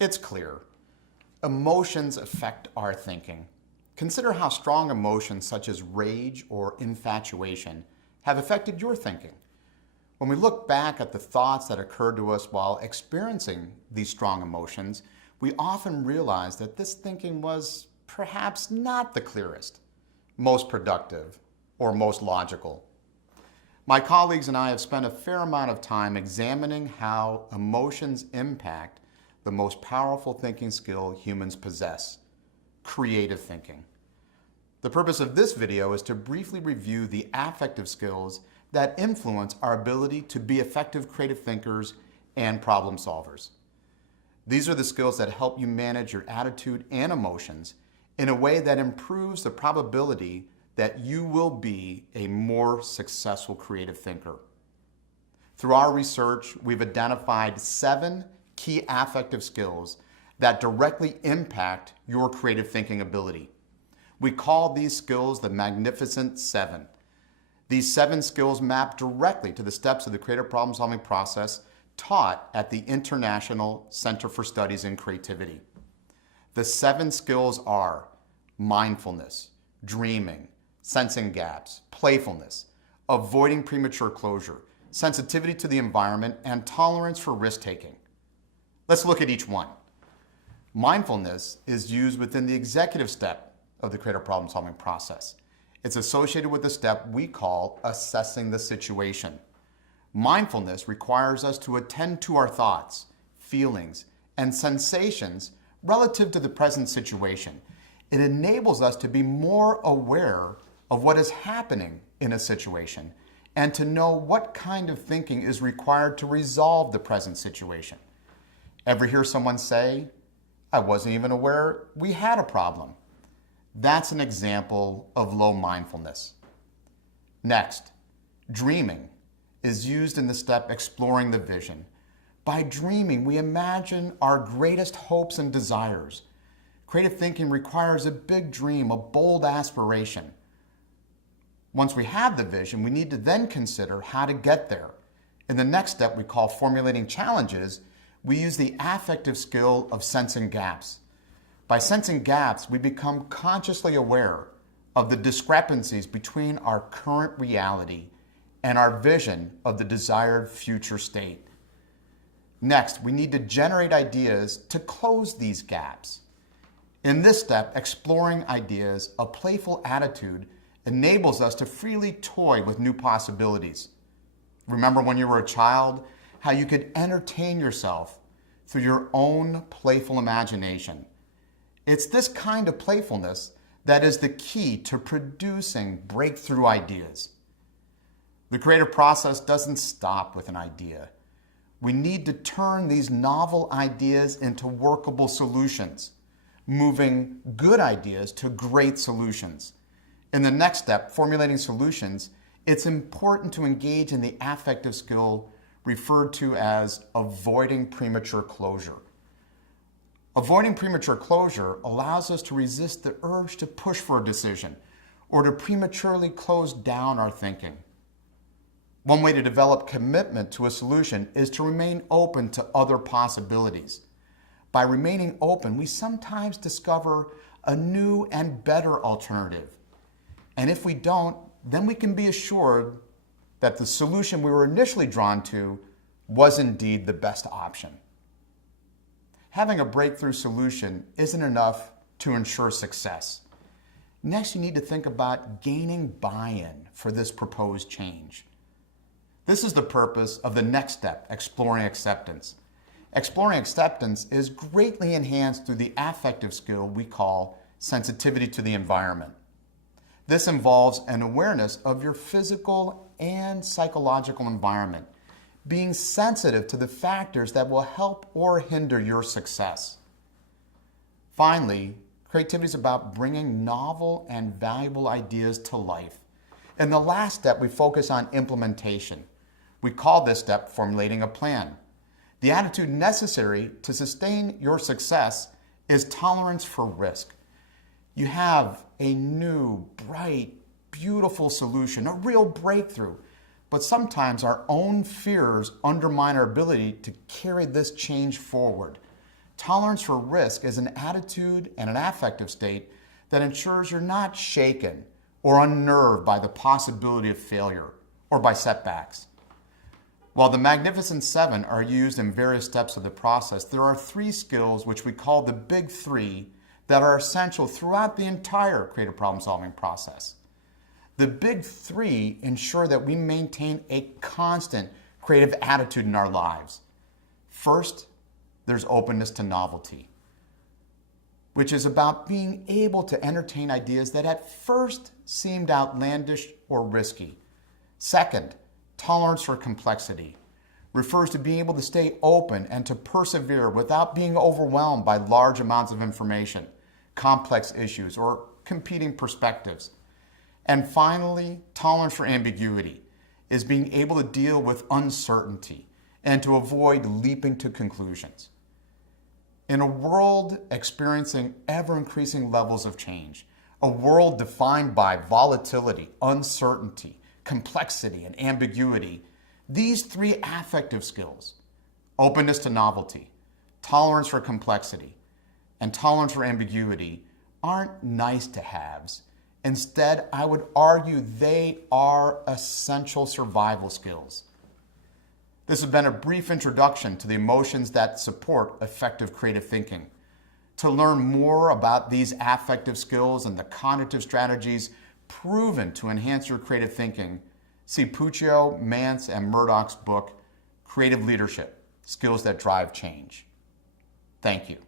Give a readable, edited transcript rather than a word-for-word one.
It's clear. Emotions affect our thinking. Consider how strong emotions such as rage or infatuation have affected your thinking. When we look back at the thoughts that occurred to us while experiencing these strong emotions, we often realize that this thinking was perhaps not the clearest, most productive, or most logical. My colleagues and I have spent a fair amount of time examining how emotions impact the most powerful thinking skill humans possess, creative thinking. The purpose of this video is to briefly review the affective skills that influence our ability to be effective creative thinkers and problem solvers. These are the skills that help you manage your attitude and emotions in a way that improves the probability that you will be a more successful creative thinker. Through our research, we've identified 7 key affective skills that directly impact your creative thinking ability. We call these skills the Magnificent 7. These 7 skills map directly to the steps of the creative problem-solving process taught at the International Center for Studies in Creativity. The 7 skills are mindfulness, dreaming, sensing gaps, playfulness, avoiding premature closure, sensitivity to the environment, and tolerance for risk-taking. Let's look at each one. Mindfulness is used within the executive step of the creative problem-solving process. It's associated with the step we call assessing the situation. Mindfulness requires us to attend to our thoughts, feelings, and sensations relative to the present situation. It enables us to be more aware of what is happening in a situation and to know what kind of thinking is required to resolve the present situation. Ever hear someone say, "I wasn't even aware we had a problem"? That's an example of low mindfulness. Next, dreaming is used in the step exploring the vision. By dreaming, we imagine our greatest hopes and desires. Creative thinking requires a big dream, a bold aspiration. Once we have the vision, we need to then consider how to get there. In the next step we call formulating challenges, we use the affective skill of sensing gaps. By sensing gaps, we become consciously aware of the discrepancies between our current reality and our vision of the desired future state. Next, we need to generate ideas to close these gaps. In this step, exploring ideas, a playful attitude enables us to freely toy with new possibilities. Remember when you were a child, how you could entertain yourself through your own playful imagination. It's this kind of playfulness that is the key to producing breakthrough ideas. The creative process doesn't stop with an idea. We need to turn these novel ideas into workable solutions, moving good ideas to great solutions. In the next step, formulating solutions, it's important to engage in the affective skill referred to as avoiding premature closure. Avoiding premature closure allows us to resist the urge to push for a decision or to prematurely close down our thinking. One way to develop commitment to a solution is to remain open to other possibilities. By remaining open, we sometimes discover a new and better alternative. And if we don't, then we can be assured that the solution we were initially drawn to was indeed the best option. Having a breakthrough solution isn't enough to ensure success. Next, you need to think about gaining buy-in for this proposed change. This is the purpose of the next step, exploring acceptance. Exploring acceptance is greatly enhanced through the affective skill we call sensitivity to the environment. This involves an awareness of your physical and psychological environment, being sensitive to the factors that will help or hinder your success. Finally, creativity is about bringing novel and valuable ideas to life. In the last step, we focus on implementation. We call this step formulating a plan. The attitude necessary to sustain your success is tolerance for risk. You have a new, bright, beautiful solution, a real breakthrough, but sometimes our own fears undermine our ability to carry this change forward. Tolerance for risk is an attitude and an affective state that ensures you're not shaken or unnerved by the possibility of failure or by setbacks. While the Magnificent Seven are used in various steps of the process, there are 3 skills which we call the Big 3 that are essential throughout the entire creative problem-solving process. The Big 3 ensure that we maintain a constant creative attitude in our lives. First, there's openness to novelty, which is about being able to entertain ideas that at first seemed outlandish or risky. Second, tolerance for complexity refers to being able to stay open and to persevere without being overwhelmed by large amounts of information, complex issues, or competing perspectives. And finally, tolerance for ambiguity is being able to deal with uncertainty and to avoid leaping to conclusions. In a world experiencing ever-increasing levels of change, a world defined by volatility, uncertainty, complexity, and ambiguity, these 3 affective skills, openness to novelty, tolerance for complexity, and tolerance for ambiguity, aren't nice-to-haves. Instead, I would argue they are essential survival skills. This has been a brief introduction to the emotions that support effective creative thinking. To learn more about these affective skills and the cognitive strategies proven to enhance your creative thinking, see Puccio, Mance, and Murdoch's book, Creative Leadership: Skills That Drive Change. Thank you.